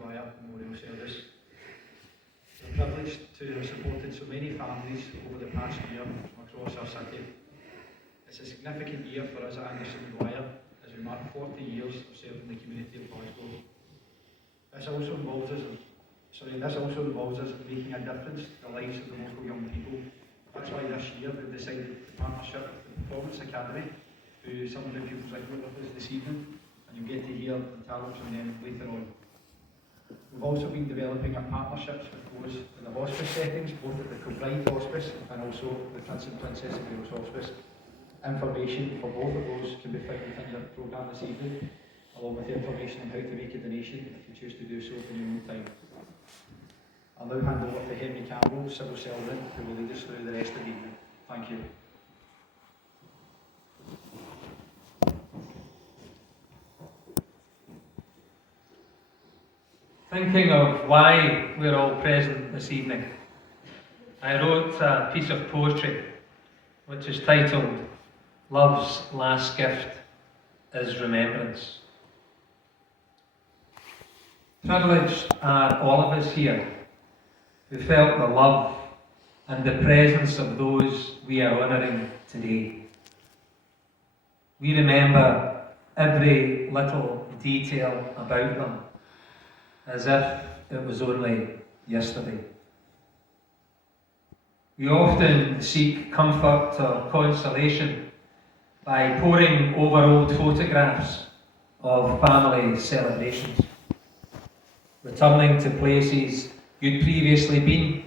Maguire memorial service. We're privileged to have supported so many families over the past year across our city. It's a significant year for us at Maguire as we mark 40 years of serving the community of Glasgow. This also involves us making a difference to the lives of the local young people. That's why this year we've decided to partnership with the Performance Academy, who some of you will regular with us this evening, and you'll get to hear the talents from them later on. We've also been developing our partnerships with those in the hospice settings, both at the Kilbride Hospice and also the Prince and Princess of Wales Hospice. Information for both of those can be found within your programme this evening, along with information on how to make a donation if you choose to do so in your own time. I'll now hand over to Henry Campbell, Civil Servant, who will lead us through the rest of the evening. Thank you. Thinking of why we're all present this evening, I wrote a piece of poetry which is titled "Love's Last Gift is Remembrance." Privileged are all of us here who felt the love and the presence of those we are honouring today. We remember every little detail about them as if it was only yesterday. We often seek comfort or consolation by poring over old photographs of family celebrations, returning to places you'd previously been,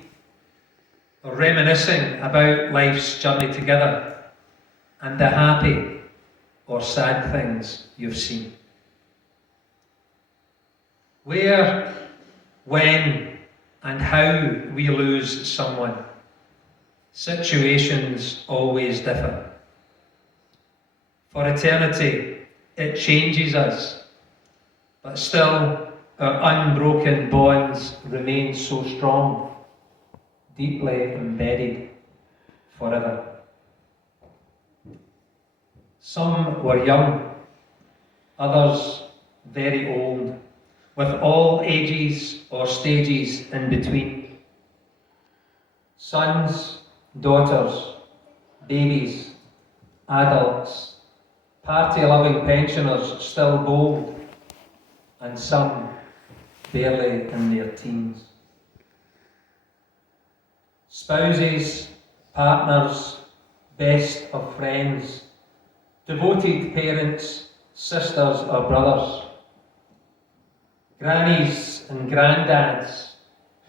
or reminiscing about life's journey together and the happy or sad things you've seen. Where, when, and how we lose someone, situations always differ. For eternity, it changes us, but still our unbroken bonds remain so strong, deeply embedded forever. Some were young, others very old, with all ages or stages in between. Sons, daughters, babies, adults, party-loving pensioners still bold, and some barely in their teens. Spouses, partners, best of friends, devoted parents, sisters or brothers, grannies and granddads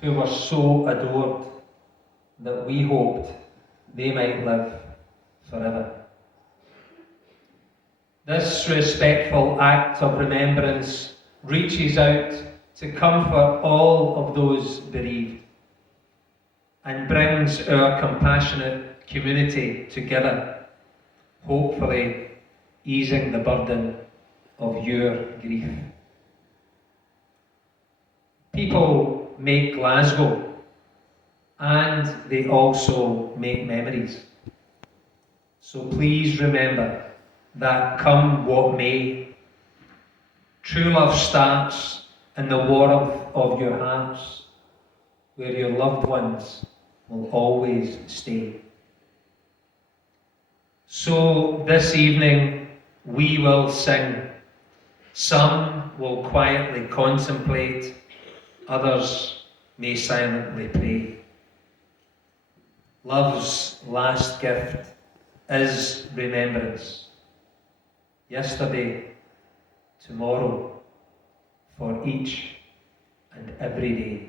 who were so adored that we hoped they might live forever. This respectful act of remembrance reaches out to comfort all of those bereaved and brings our compassionate community together, hopefully easing the burden of your grief. People make Glasgow, and they also make memories. So please remember that come what may, true love starts in the warmth of your hearts, where your loved ones will always stay. So this evening we will sing. Some will quietly contemplate, others may silently pray. Love's last gift is remembrance. Yesterday, tomorrow, for each and every day.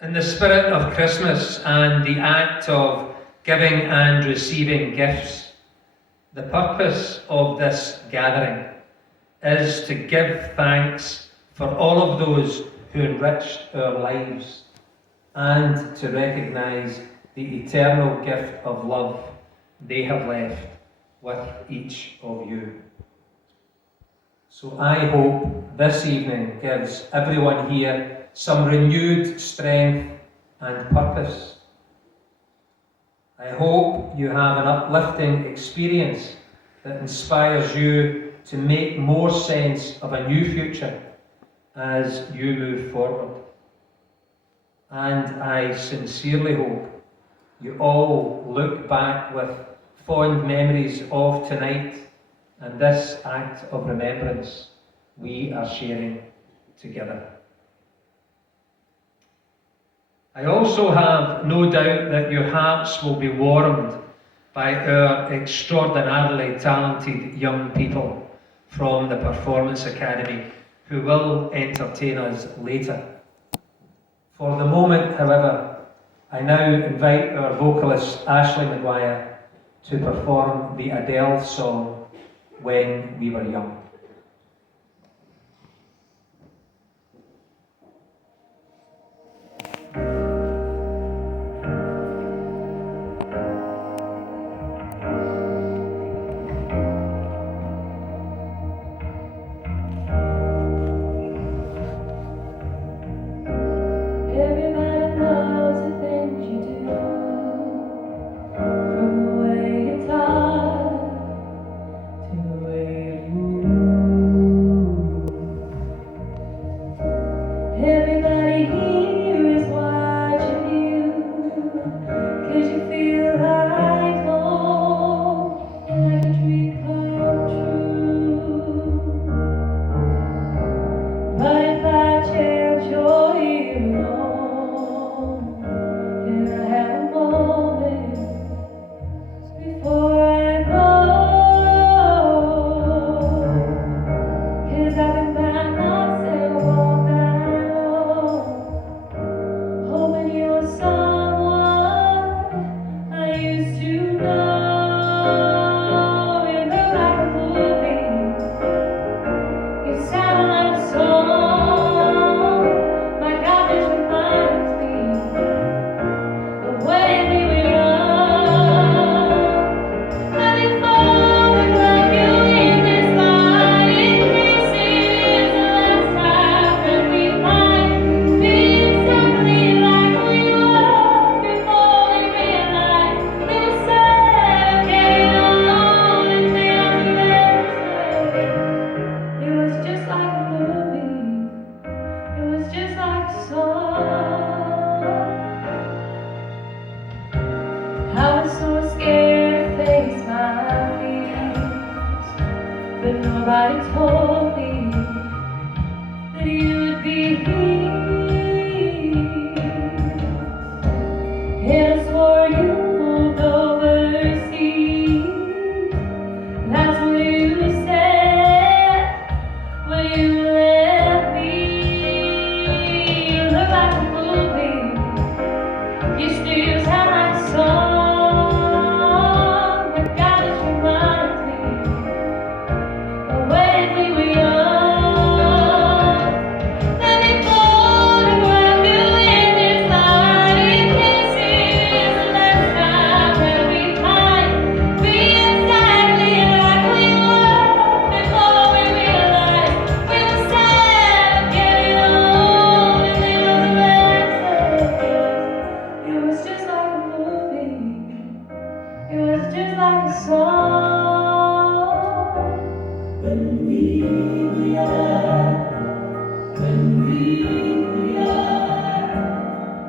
In the spirit of Christmas and the act of giving and receiving gifts, the purpose of this gathering is to give thanks for all of those who enriched our lives and to recognise the eternal gift of love they have left with each of you. So I hope this evening gives everyone here some renewed strength and purpose. I hope you have an uplifting experience that inspires you to make more sense of a new future as you move forward. And I sincerely hope you all look back with fond memories of tonight and this act of remembrance we are sharing together. I also have no doubt that your hearts will be warmed by our extraordinarily talented young people from the Performance Academy who will entertain us later. For the moment, however, I now invite our vocalist Ashley Maguire to perform the Adele song, When We Were Young. Nobody told me that you would be here. And I swore you moved overseas. That's what you said when you left me. You look like a movie. You still sound like a song. But God just reminds me when we were young. Let me photograph you in this light in case it is the last time that we might be exactly like we were before we realized we were sad, getting old, and it was just like a movie. It was just like a song. When we were young, when we were young,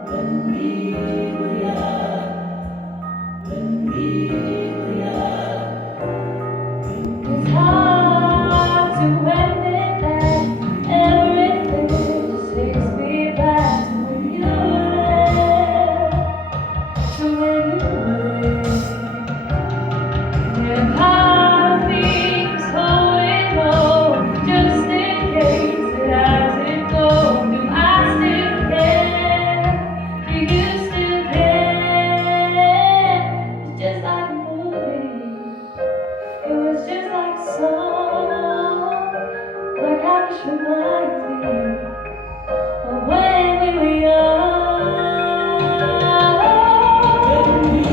when we were young, when we were young. It's hard to admit that everything just takes me back to when you were there, to when you were there. And part of me is holding on, just in case that as it goes, do I still care? Do you still care? It's just like a movie. It was just like a song. Like I just reminds me of when we were young. When we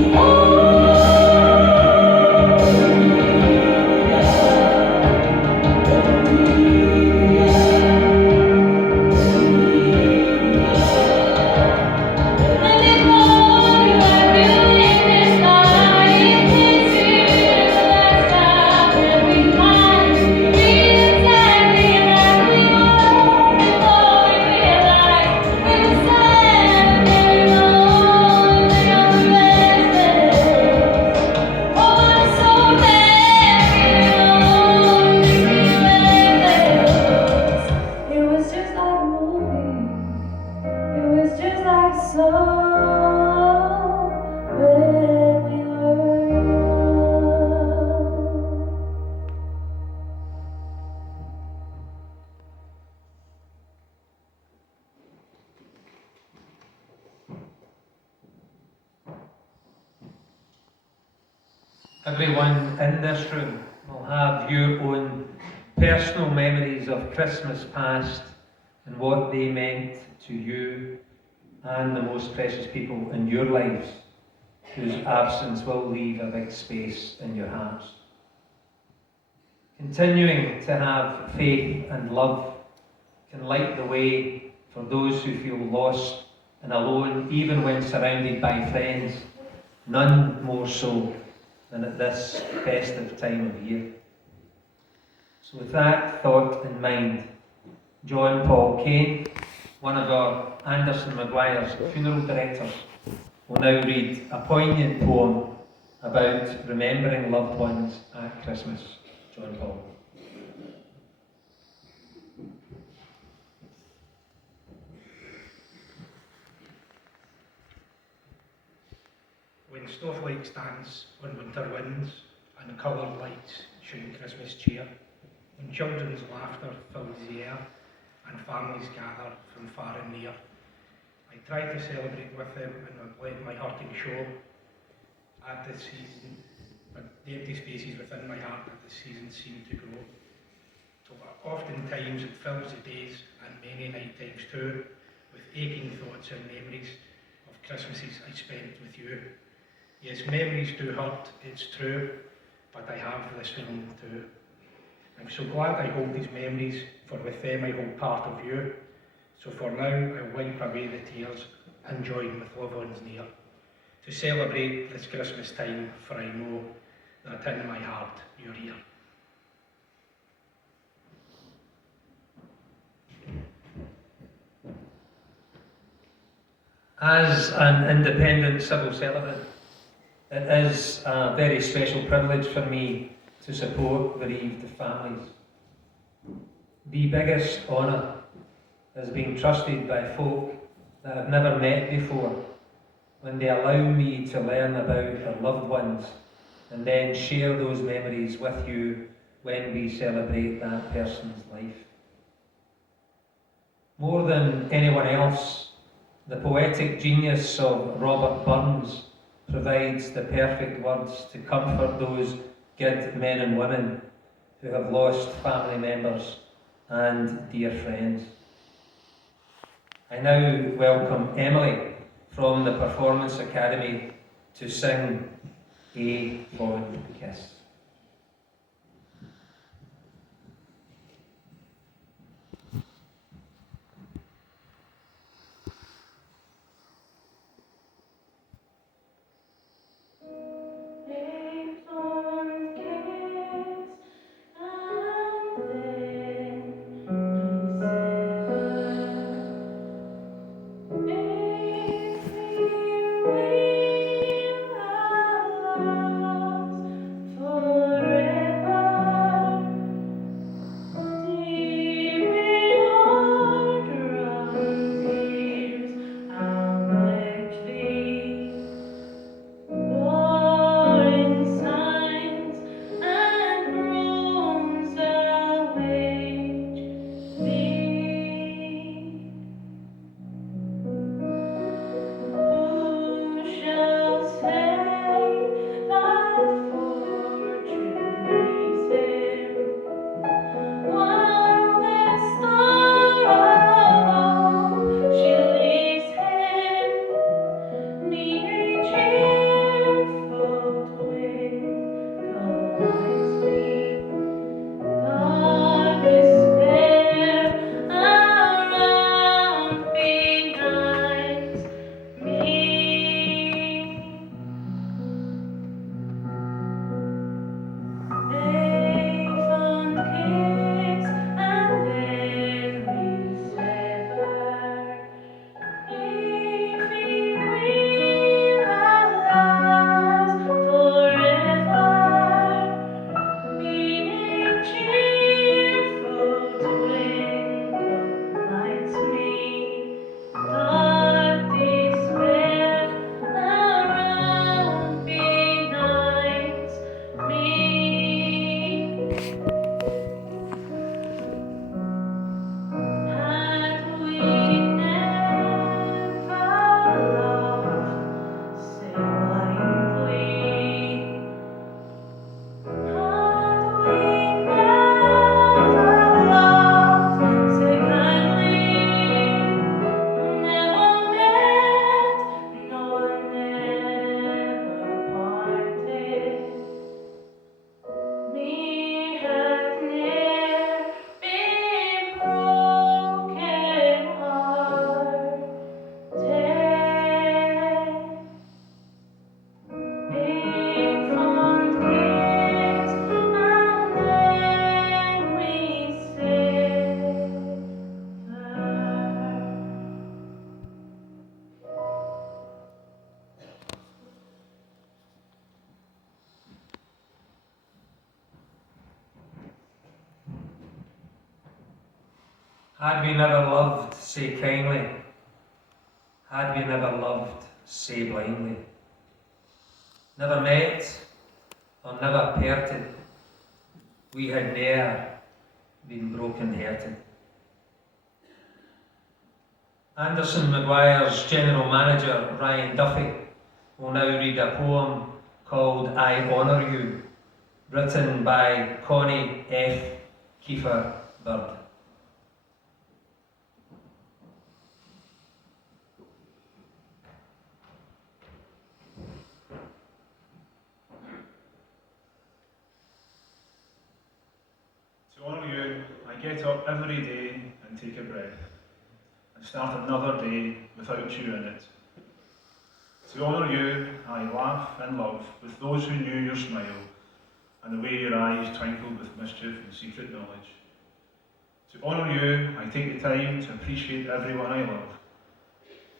Everyone in this room will have your own personal memories of Christmas past and what they meant to you and the most precious people in your lives, whose absence will leave a big space in your hearts. Continuing to have faith and love can light the way for those who feel lost and alone, even when surrounded by friends, none more so than at this festive time of year. So with that thought in mind, John Paul Kane, one of our Anderson Maguire's funeral directors, will now read a poignant poem about remembering loved ones at Christmas. John Paul. When snowflakes dance on winter winds and coloured lights tune Christmas cheer, when children's laughter fills the air and families gather from far and near, I try to celebrate with them and not let my hurting show at this season, but the empty spaces within my heart at this season seem to grow. So oftentimes it fills the days and many night times too, with aching thoughts and memories of Christmases I spent with you. Yes, memories do hurt, it's true, but I have this feeling too. I'm so glad I hold these memories, for with them I hold part of you. So for now, I'll wipe away the tears and join with loved ones near, to celebrate this Christmas time, for I know that in my heart you're here. As an independent civil celebrant, it is a very special privilege for me to support bereaved families. The biggest honour is being trusted by folk that I've never met before, when they allow me to learn about their loved ones and then share those memories with you when we celebrate that person's life. More than anyone else, the poetic genius of Robert Burns provides the perfect words to comfort those good men and women who have lost family members and dear friends. I now welcome Emily from the Performance Academy to sing A Fond Kiss. For Had we never loved, say kindly, had we never loved, say blindly, never met or never parted, we had ne'er been broken-hearted. Anderson Maguire's general manager, Ryan Duffy, will now read a poem called I Honour You, written by Connie F. Kiefer Bird. To honour you, I get up every day and take a breath, and start another day without you in it. To honour you, I laugh and love with those who knew your smile, and the way your eyes twinkled with mischief and secret knowledge. To honour you, I take the time to appreciate everyone I love.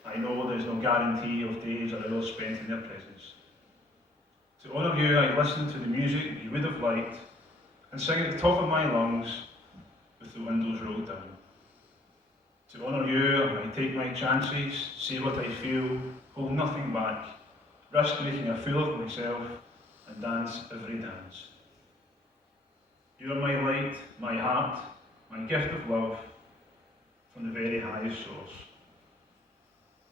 I know there's no guarantee of days or hours spent in their presence. To honour you, I listen to the music you would have liked, and sing at the top of my lungs with the windows rolled down. To honour you, I take my chances, say what I feel, hold nothing back, risk making a fool of myself, and dance every dance. You are my light, my heart, my gift of love, from the very highest source.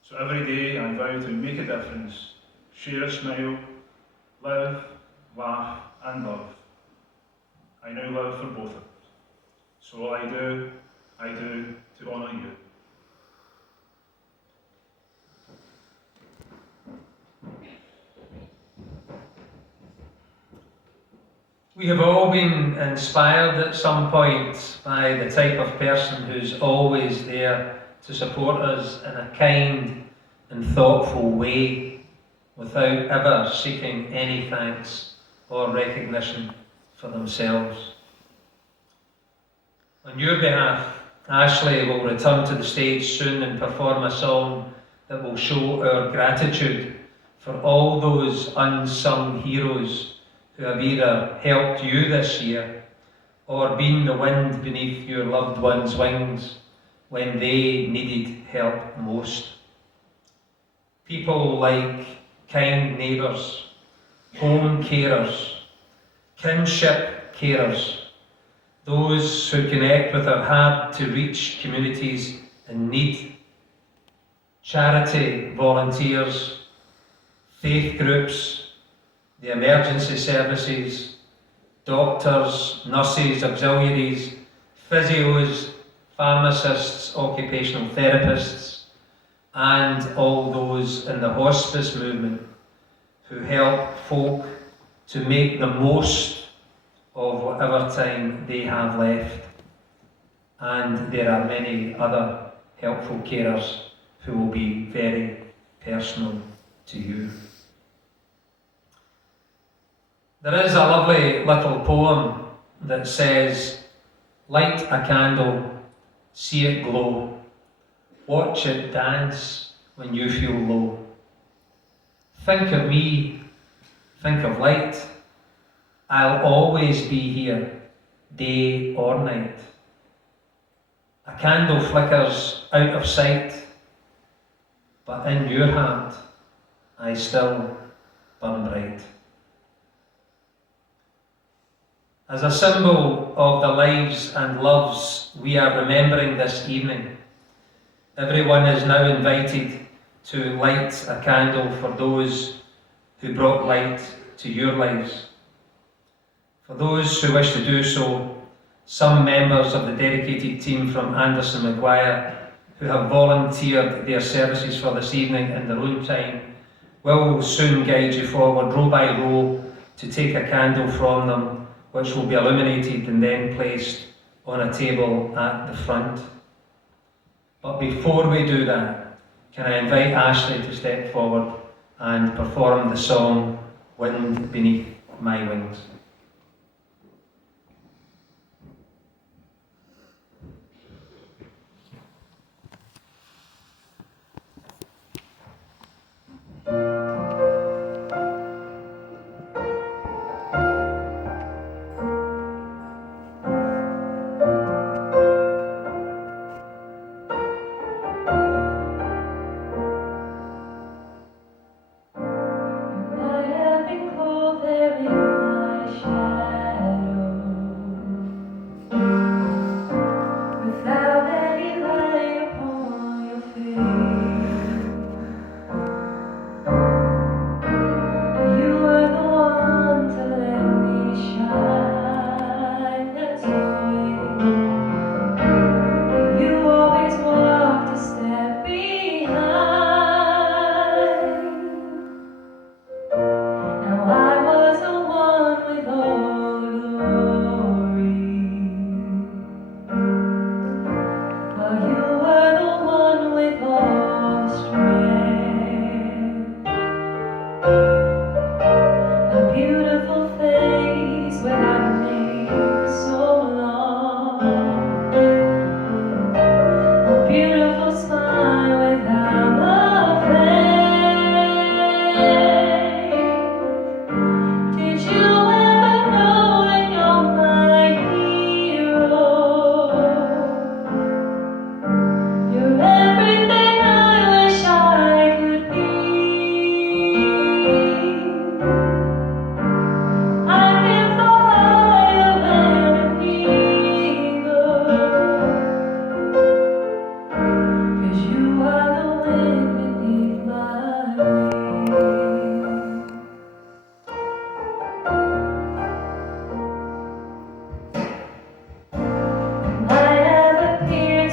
So every day I vow to make a difference, share a smile, live, laugh, and love. I now live for both of us. So all I do to honour you. We have all been inspired at some point by the type of person who's always there to support us in a kind and thoughtful way without ever seeking any thanks or recognition for themselves. On your behalf, Ashley will return to the stage soon and perform a song that will show our gratitude for all those unsung heroes who have either helped you this year or been the wind beneath your loved ones' wings when they needed help most. People like kind neighbours, home carers, kinship carers, those who connect with our hard-to-reach communities in need, charity volunteers, faith groups, the emergency services, doctors, nurses, auxiliaries, physios, pharmacists, occupational therapists, and all those in the hospice movement who help folk to make the most of whatever time they have left. And there are many other helpful carers who will be very personal to you. There is a lovely little poem that says, light a candle, see it glow, watch it dance when you feel low. Think of me, think of light, I'll always be here, day or night. A candle flickers out of sight, but in your heart I still burn bright. As a symbol of the lives and loves we are remembering this evening, everyone is now invited to light a candle for those who brought light to your lives. For those who wish to do so, some members of the dedicated team from Anderson Maguire, who have volunteered their services for this evening in their own time, will soon guide you forward row by row to take a candle from them, which will be illuminated and then placed on a table at the front. But before we do that, can I invite Ashley to step forward and perform the song Wind Beneath My Wings.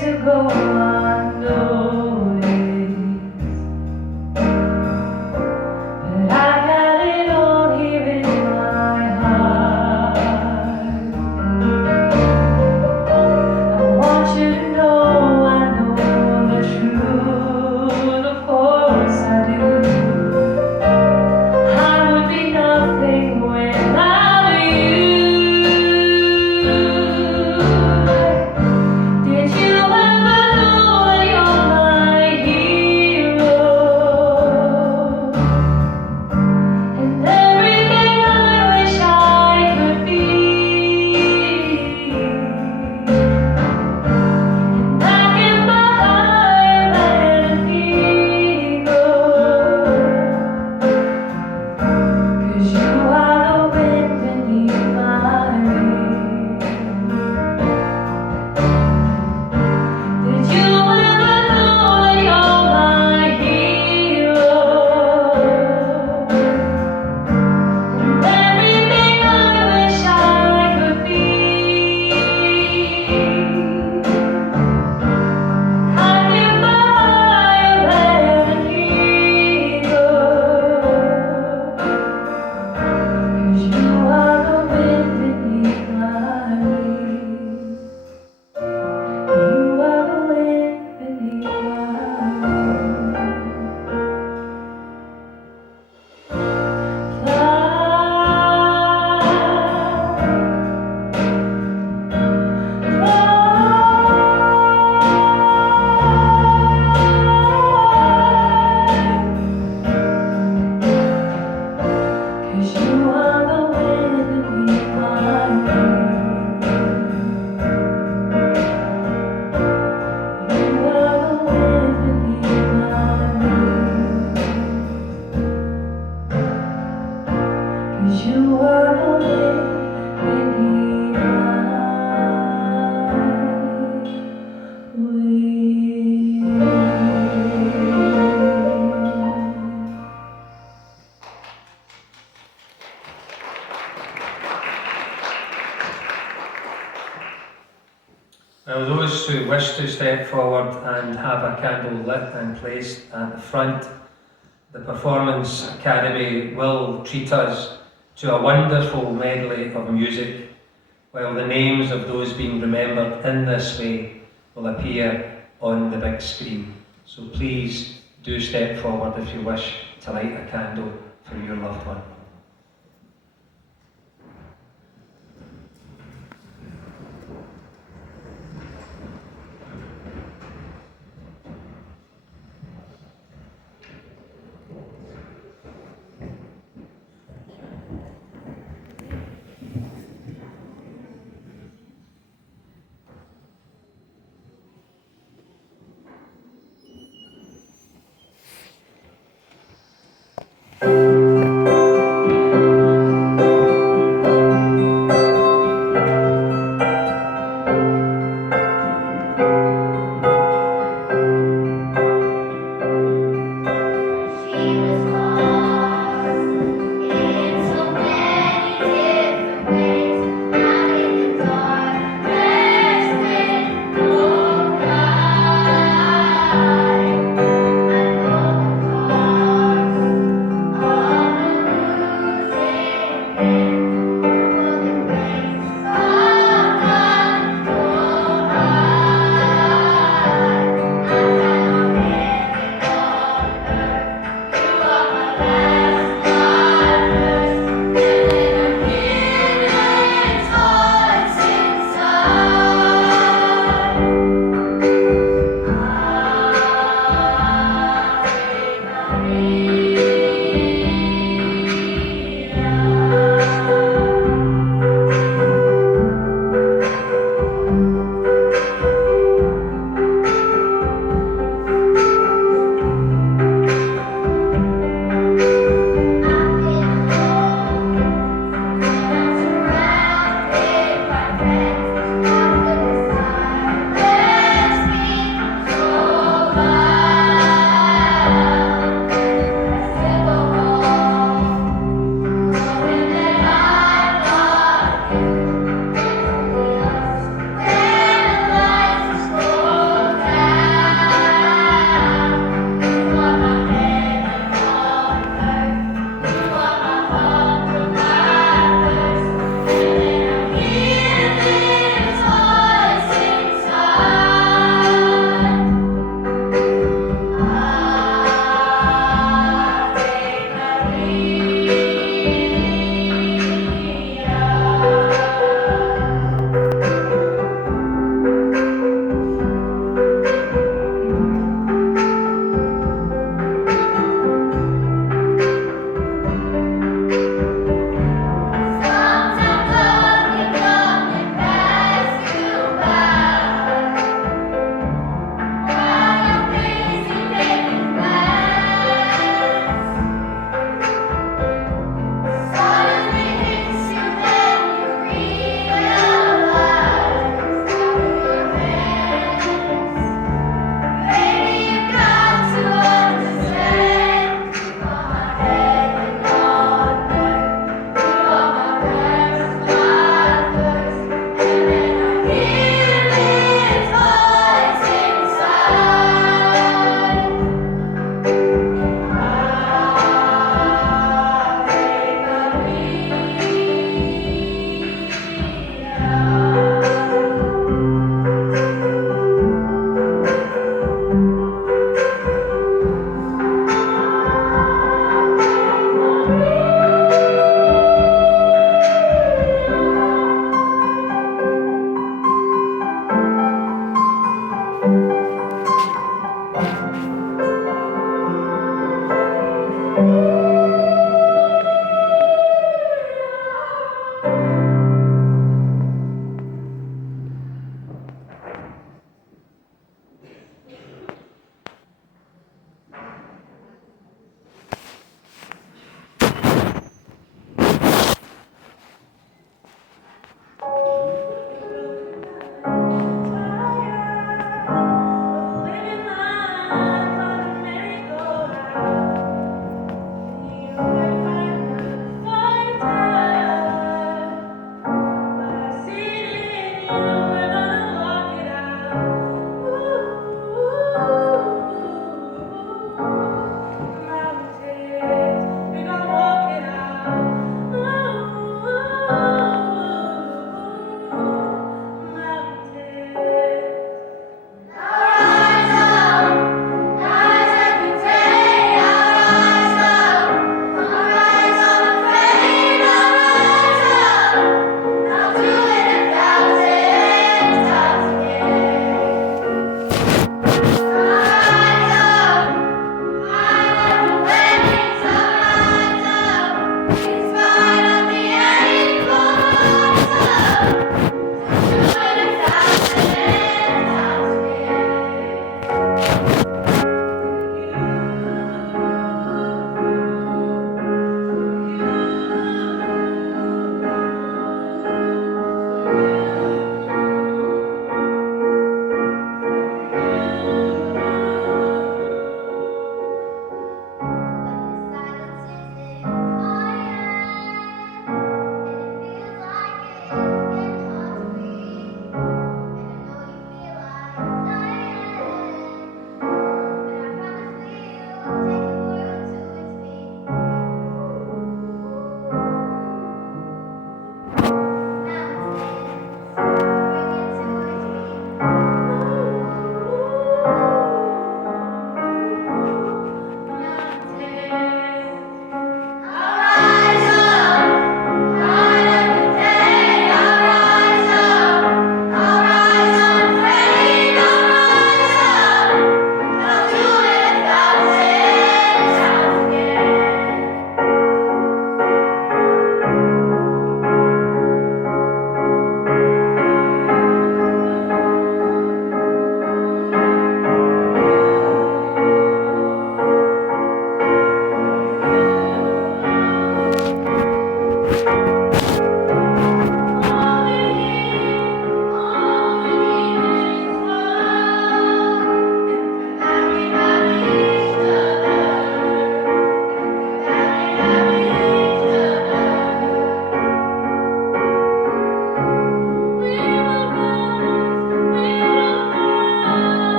to go unnoticed. But I got it all here in my heart. I want you to know I know the truth, of course I do. I would be nothing without you. Did you ever know that you're my hero? And everything I wish I could be. And I can fly higher than an eagle. 'Cause you are the wind beneath my wings. Did you ever know that you're my hero? And everything I wish I could be. I can fly higher than an eagle. 'Cause you are the wind beneath my wings. You are the wind beneath my wings. Fly, fly. 'Cause you are the wind beneath my wings. You are the wind beneath my wings. 'Cause you are the wind beneath my wings. Now, those who wish to step forward and have a candle lit and placed at the front, the Performance Academy will treat us to a wonderful medley of music, while the names of those being remembered in this way will appear on the big screen. So please do step forward if you wish to light a candle for your loved one.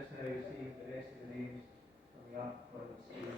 just now receive the rest of the names from the Ark for the Stephen.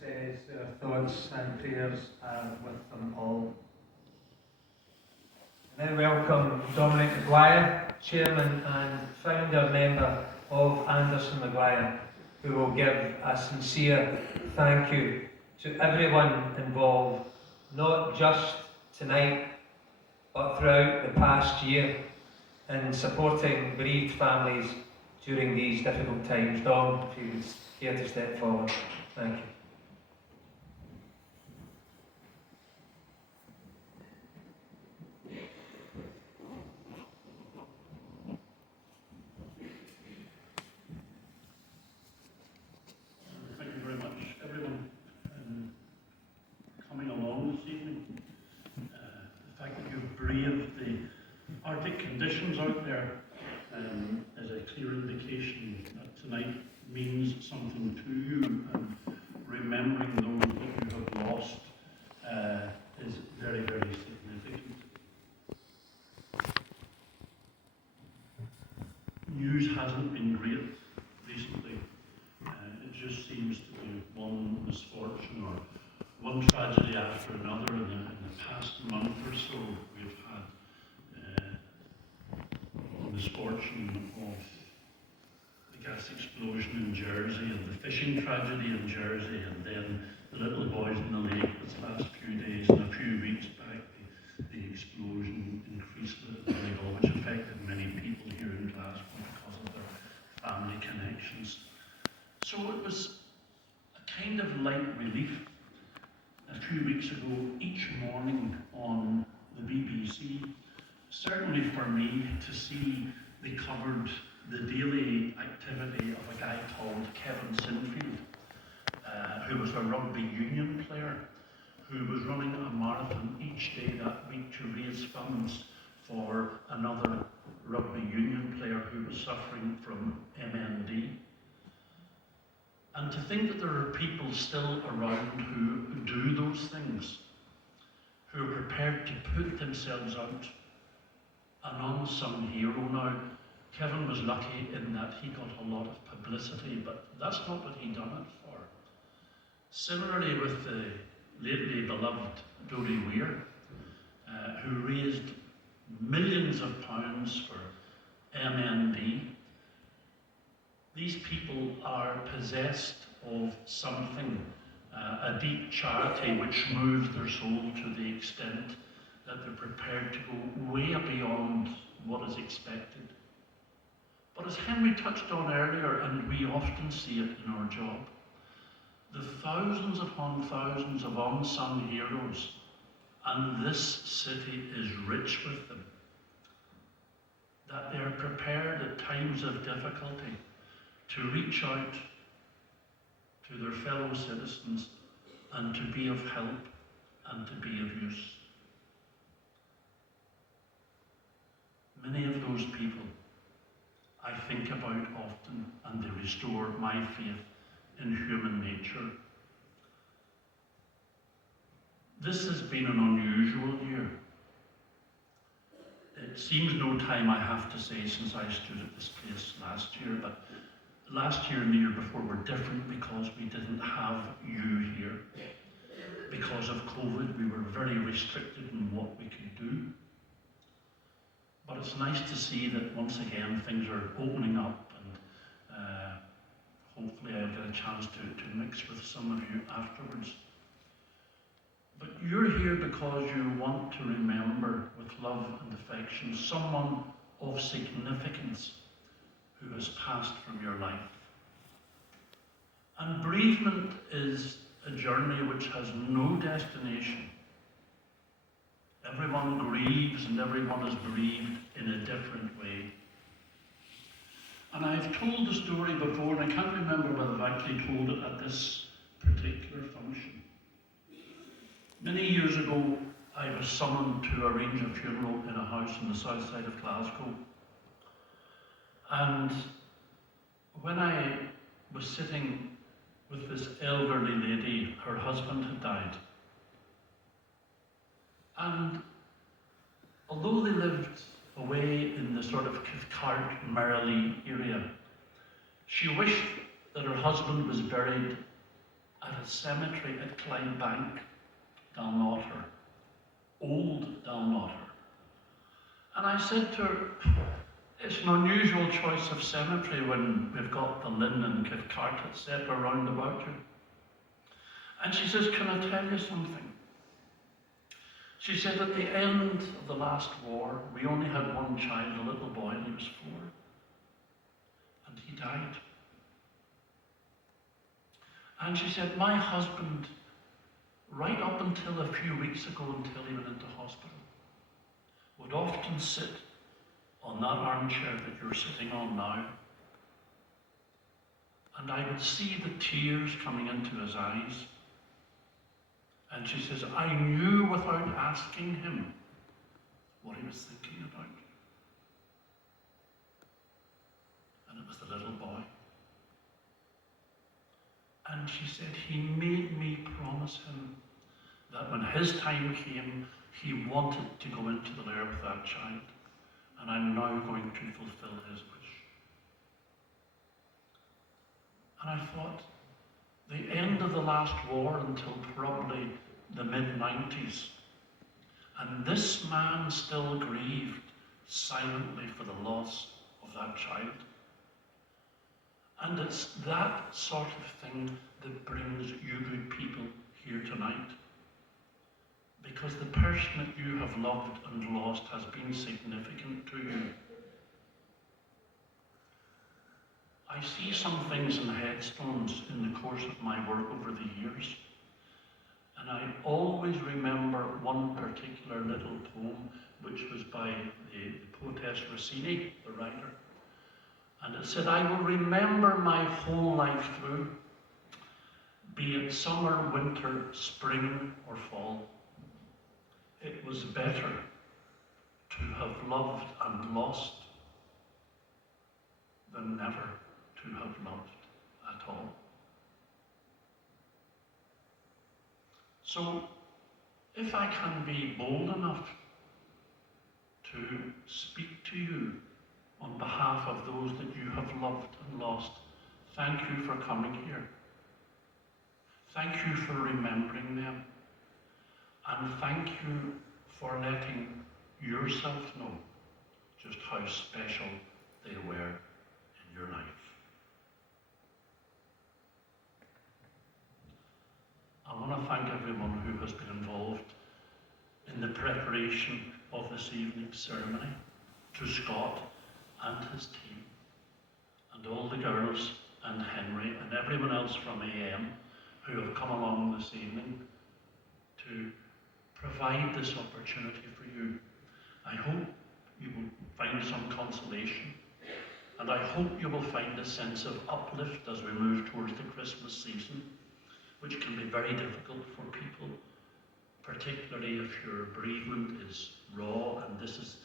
says their thoughts and prayers are with them all. I now welcome Dominic Maguire, Chairman and Founder Member of Anderson Maguire, who will give a sincere thank you to everyone involved, not just tonight, but throughout the past year in supporting bereaved families during these difficult times. Dom, if you would care to step forward. Thank you. Thank you very much, everyone, coming along this evening. The fact that you've braved the Arctic conditions out there is a clear indication that tonight means something to you, and remembering those that you have lost is very, very significant. News hasn't been great recently. It just seems to be one misfortune or one tragedy after another. In the past month or so, we've had the misfortune of the gas explosion in Jersey and the fishing tragedy in Jersey, and then the little boys in the lake this last few days, and a few weeks back the explosion in Creasville, which affected many people here in Glasgow because of their family connections. So it was a kind of light relief a few weeks ago each morning on the BBC, certainly for me, to see they covered the daily activity of a guy called Kevin Sinfield, who was a rugby union player, who was running a marathon each day that week to raise funds for another rugby union player who was suffering from MND. And to think that there are people still around who do those things, who are prepared to put themselves out, an unsung hero. Now, Kevin was lucky in that he got a lot of publicity, but that's not what he done it for. Similarly with the lately beloved Dodie Weir, who raised millions of pounds for MND. These people are possessed of something, a deep charity which moves their soul to the extent that they're prepared to go way beyond what is expected. But as Henry touched on earlier, and we often see it in our job, the thousands upon thousands of unsung heroes, and this city is rich with them, that they're prepared at times of difficulty to reach out to their fellow citizens and to be of help and to be of use. Many of those people I think about often, and they restore my faith in human nature. This has been an unusual year. It seems no time, I have to say, since I stood at this place last year, but last year and the year before were different because we didn't have you here. Because of COVID, we were very restricted in what we could do. But it's nice to see that once again things are opening up, and hopefully I'll get a chance to mix with some of you afterwards. But you're here because you want to remember with love and affection someone of significance who has passed from your life. And bereavement is a journey which has no destination. Everyone grieves and everyone is bereaved in a different way. And I've told the story before, and I can't remember whether I've actually told it at this particular function. Many years ago, I was summoned to arrange a funeral in a house on the south side of Glasgow. And when I was sitting with this elderly lady, her husband had died. And although they lived away in the sort of Cathcart, Merrily area, she wished that her husband was buried at a cemetery at Clydebank, Dalnotter, old Dalnotter. And I said to her, it's an unusual choice of cemetery when we've got the Lynn and Cathcart, etc. round about you. And she says, can I tell you something? She said, at the end of the last war, we only had one child, a little boy, and he was 4. And he died. And she said, my husband, right up until a few weeks ago, until he went into hospital, would often sit on that armchair that you're sitting on now. And I would see the tears coming into his eyes. And she says, I knew without asking him what he was thinking about. And it was the little boy. And she said, he made me promise him that when his time came, he wanted to go into the lair with that child. And I'm now going to fulfill his wish. And I thought, the end of the last war until probably the mid-90s, and this man still grieved silently for the loss of that child. And it's that sort of thing that brings you good people here tonight. Because the person that you have loved and lost has been significant to you. I see some things in headstones in the course of my work over the years, and I always remember one particular little poem which was by the poetess Rossini, the writer, and it said, I will remember my whole life through, be it summer, winter, spring or fall. It was better to have loved and lost than never to have loved at all. So, if I can be bold enough to speak to you on behalf of those that you have loved and lost, thank you for coming here. Thank you for remembering them. And thank you for letting yourself know just how special they were in your life. I want to thank everyone who has been involved in the preparation of this evening's ceremony, to Scott and his team, and all the girls and Henry and everyone else from AM who have come along this evening to provide this opportunity for you. I hope you will find some consolation, and I hope you will find a sense of uplift as we move towards the Christmas season, which can be very difficult for people, particularly if your bereavement is raw and this is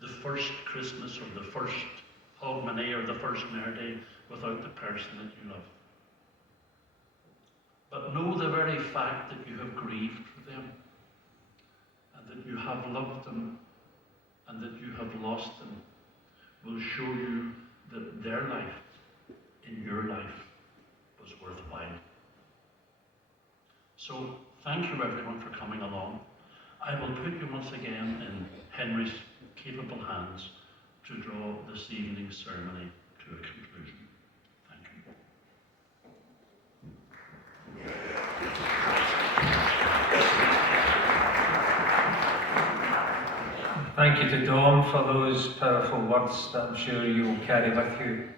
the first Christmas or the first Hogmanay or the first Merday without the person that you love. But know the very fact that you have grieved for them, and that you have loved them, and that you have lost them, will show you that their life in your life was worthwhile. So, thank you everyone for coming along. I will put you once again in Henry's capable hands to draw this evening's ceremony to a conclusion. Thank you. Thank you to Dom for those powerful words that I'm sure you will carry with you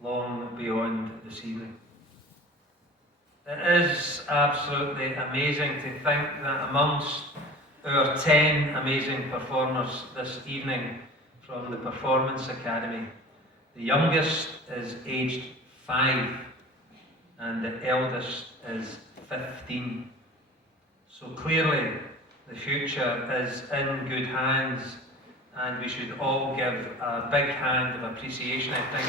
long beyond this evening. It is absolutely amazing to think that amongst our 10 amazing performers this evening from the Performance Academy, the youngest is aged 5 and the eldest is 15. So clearly the future is in good hands, and we should all give a big hand of appreciation, I think.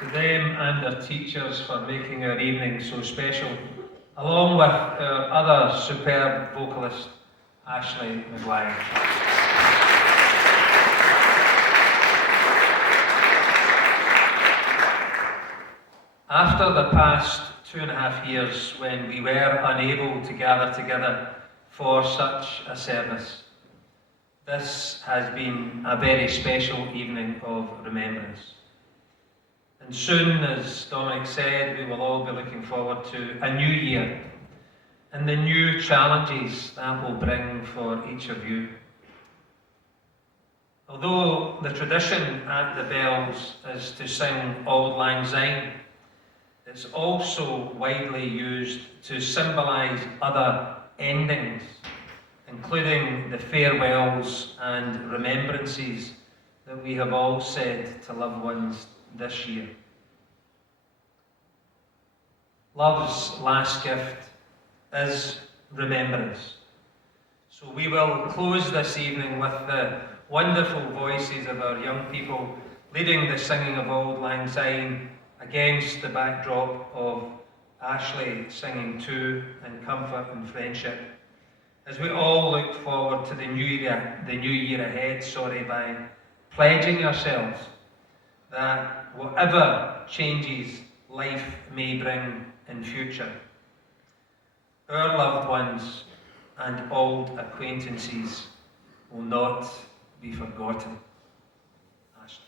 To them and their teachers for making our evening so special, along with our other superb vocalists Ashley Maguire. After the past 2.5 years, when we were unable to gather together for such a service, this has been a very special evening of remembrance. And soon, as Dominic said, we will all be looking forward to a new year and the new challenges that will bring for each of you. Although the tradition at the bells is to sing Auld Lang Syne, it's also widely used to symbolise other endings, including the farewells and remembrances that we have all said to loved ones this year. Love's last gift is remembrance. So we will close this evening with the wonderful voices of our young people leading the singing of Auld Lang Syne against the backdrop of Ashley singing To in Comfort and Friendship, as we all look forward to the new year ahead, by pledging ourselves that whatever changes life may bring in future, our loved ones and old acquaintances will not be forgotten. Ashley.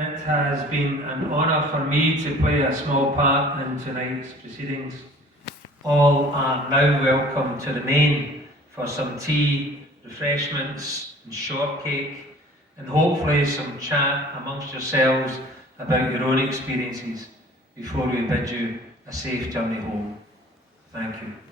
It has been an honour for me to play a small part in tonight's proceedings, all are now welcome to remain for some tea, refreshments and shortcake, and hopefully some chat amongst yourselves about your own experiences before we bid you a safe journey home. Thank you.